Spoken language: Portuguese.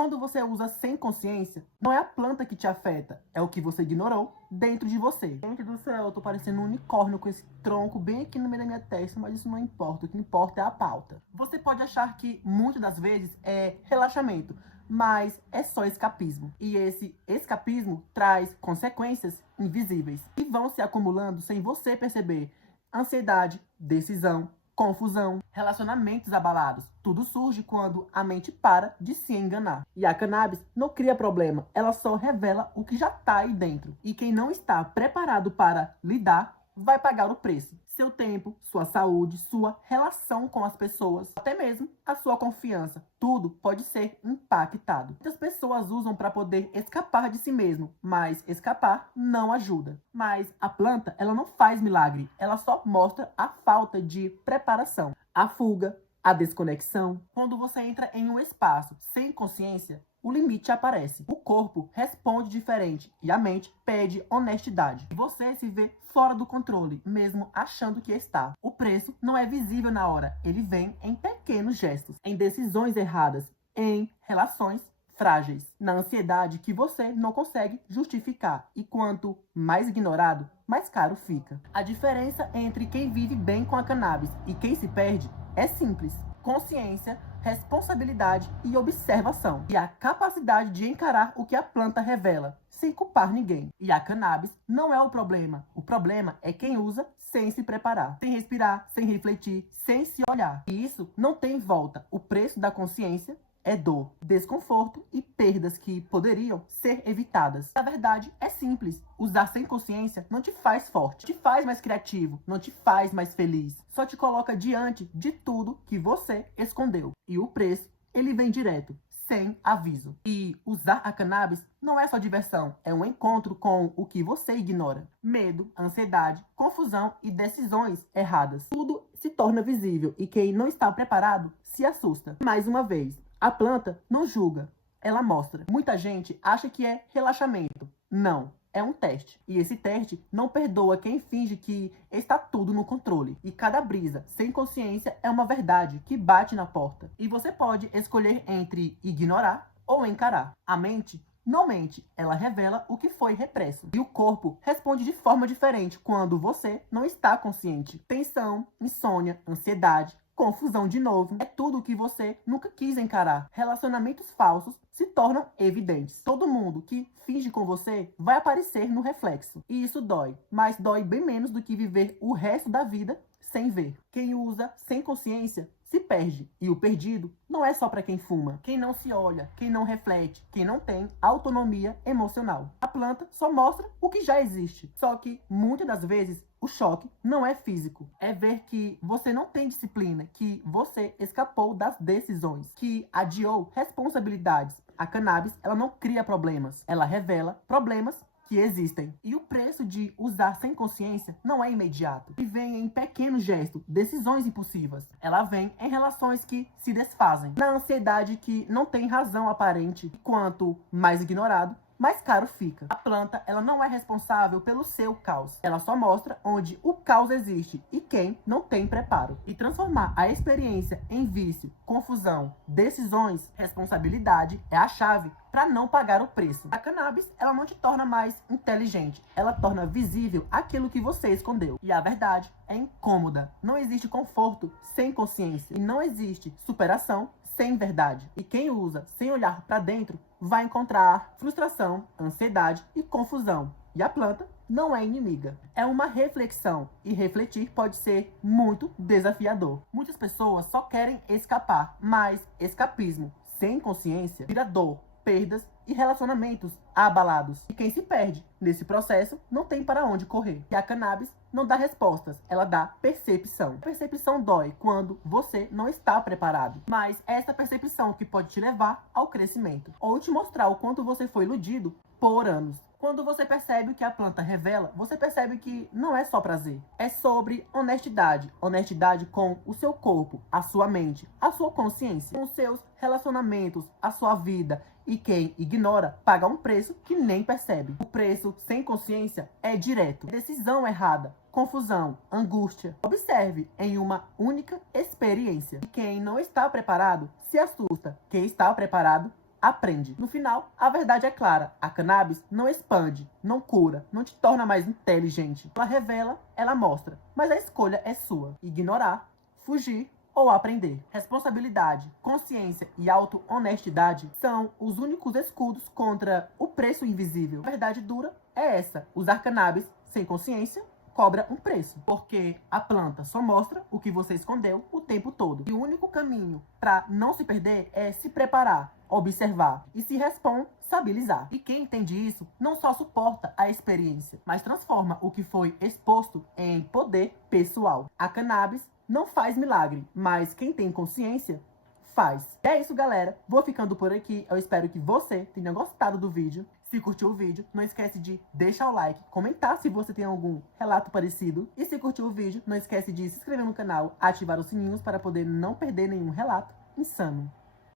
Quando você usa sem consciência, não é a planta que te afeta, é o que você ignorou dentro de você. Gente do céu, eu tô parecendo um unicórnio com esse tronco bem aqui no meio da minha testa, mas isso não importa, o que importa é a pauta. Você pode achar que muitas das vezes é relaxamento, mas é só escapismo. E esse escapismo traz consequências invisíveis e vão se acumulando sem você perceber. Ansiedade, decisão, confusão, relacionamentos abalados. Tudo surge quando a mente para de se enganar. E a cannabis não cria problema, ela só revela o que já está aí dentro. E quem não está preparado para lidar vai pagar o preço. Seu tempo, sua saúde, sua relação com as pessoas, até mesmo a sua confiança. Tudo pode ser impactado. Muitas pessoas usam para poder escapar de si mesmo, mas escapar não ajuda. Mas a planta, ela não faz milagre, ela só mostra a falta de preparação, a fuga, a desconexão. Quando você entra em um espaço sem consciência, o limite aparece. O corpo responde diferente e a mente pede honestidade. Você se vê fora do controle, mesmo achando que está. O preço não é visível na hora, ele vem em pequenos gestos, em decisões erradas, em relações frágeis, na ansiedade que você não consegue justificar. E quanto mais ignorado, mais caro fica. A diferença entre quem vive bem com a cannabis e quem se perde é simples. Consciência, responsabilidade e observação. E a capacidade de encarar o que a planta revela, sem culpar ninguém. E a cannabis não é o problema. O problema é quem usa sem se preparar, sem respirar, sem refletir, sem se olhar. E isso não tem volta. O preço da consciência é dor, desconforto e perdas que poderiam ser evitadas. Na verdade, é simples. Usar sem consciência não te faz forte, te faz mais criativo, não te faz mais feliz. Só te coloca diante de tudo que você escondeu. E o preço, ele vem direto, sem aviso. E usar a cannabis não é só diversão, é um encontro com o que você ignora. Medo, ansiedade, confusão e decisões erradas. Tudo se torna visível e quem não está preparado se assusta. Mais uma vez, a planta não julga, ela mostra. Muita gente acha que é relaxamento. Não, é um teste. E esse teste não perdoa quem finge que está tudo no controle. E cada brisa sem consciência é uma verdade que bate na porta. E você pode escolher entre ignorar ou encarar. A mente não mente, ela revela o que foi represso. E o corpo responde de forma diferente quando você não está consciente. Tensão, insônia, ansiedade, confusão de novo, é tudo o que você nunca quis encarar. Relacionamentos falsos se tornam evidentes. Todo mundo que finge com você vai aparecer no reflexo. E isso dói, mas dói bem menos do que viver o resto da vida sem ver. Quem usa sem consciência se perde. E o perdido não é só para quem fuma. Quem não se olha, quem não reflete, quem não tem autonomia emocional. A planta só mostra o que já existe. Só que, muitas das vezes, o choque não é físico. É ver que você não tem disciplina, que você escapou das decisões, que adiou responsabilidades. A cannabis, ela não cria problemas. Ela revela problemas que existem. E o preço de usar sem consciência não é imediato. E vem em pequenos gestos, decisões impulsivas. Ela vem em relações que se desfazem. Na ansiedade que não tem razão aparente. Quanto mais ignorado, mais caro fica. A planta, ela não é responsável pelo seu caos. Ela só mostra onde o caos existe e quem não tem preparo. E transformar a experiência em vício, confusão, decisões, responsabilidade é a chave para não pagar o preço. A cannabis, ela não te torna mais inteligente. Ela torna visível aquilo que você escondeu. E a verdade é incômoda. Não existe conforto sem consciência. E não existe superação sem verdade. E quem usa sem olhar para dentro vai encontrar frustração, ansiedade e confusão. E a planta não é inimiga. É uma reflexão. E refletir pode ser muito desafiador. Muitas pessoas só querem escapar, mas escapismo sem consciência vira dor, perdas e relacionamentos abalados. E quem se perde nesse processo não tem para onde correr. E a cannabis não dá respostas, ela dá percepção. A percepção dói quando você não está preparado. Mas é essa percepção que pode te levar ao crescimento. Ou te mostrar o quanto você foi iludido por anos. Quando você percebe o que a planta revela, você percebe que não é só prazer. É sobre honestidade. Honestidade com o seu corpo, a sua mente, a sua consciência, com os seus relacionamentos, a sua vida. E quem ignora paga um preço que nem percebe. O preço sem consciência é direto. Decisão errada, confusão, angústia. Observe em uma única experiência. E quem não está preparado se assusta. Quem está preparado aprende. No final, a verdade é clara. A cannabis não expande, não cura, não te torna mais inteligente. Ela revela, ela mostra. Mas a escolha é sua. Ignorar, fugir ou aprender. Responsabilidade, consciência e auto-honestidade são os únicos escudos contra o preço invisível. A verdade dura é essa. Usar cannabis sem consciência cobra um preço, porque a planta só mostra o que você escondeu o tempo todo. E o único caminho para não se perder é se preparar, observar e se responsabilizar. E quem entende isso não só suporta a experiência, mas transforma o que foi exposto em poder pessoal. A cannabis não faz milagre, mas quem tem consciência faz. E é isso, galera. Vou ficando por aqui. Eu espero que você tenha gostado do vídeo. Se curtiu o vídeo, não esquece de deixar o like, comentar se você tem algum relato parecido. E se curtiu o vídeo, não esquece de se inscrever no canal, ativar os sininhos para poder não perder nenhum relato insano.